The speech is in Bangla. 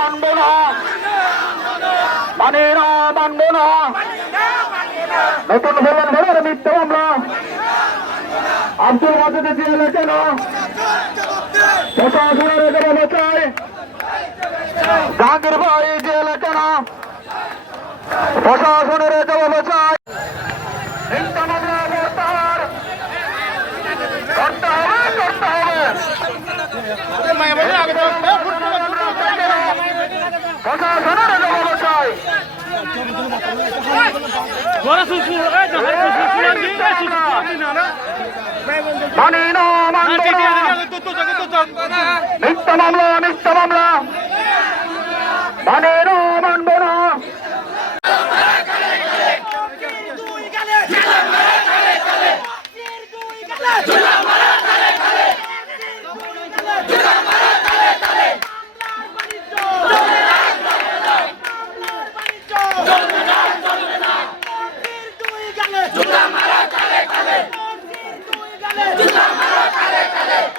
মানব না মানে না মানব না নতুন ভ্রমণ ভরার মৃত্যু আমরা। আব্দুল মাজেদের জেলে কেন ছোটা ঘুরে ভাই জেলে কেন প্রশাসনের জবাব চাই। Jangan tutup. মিথ্যা মামলা মিথ্যা মামলা। মানে হবে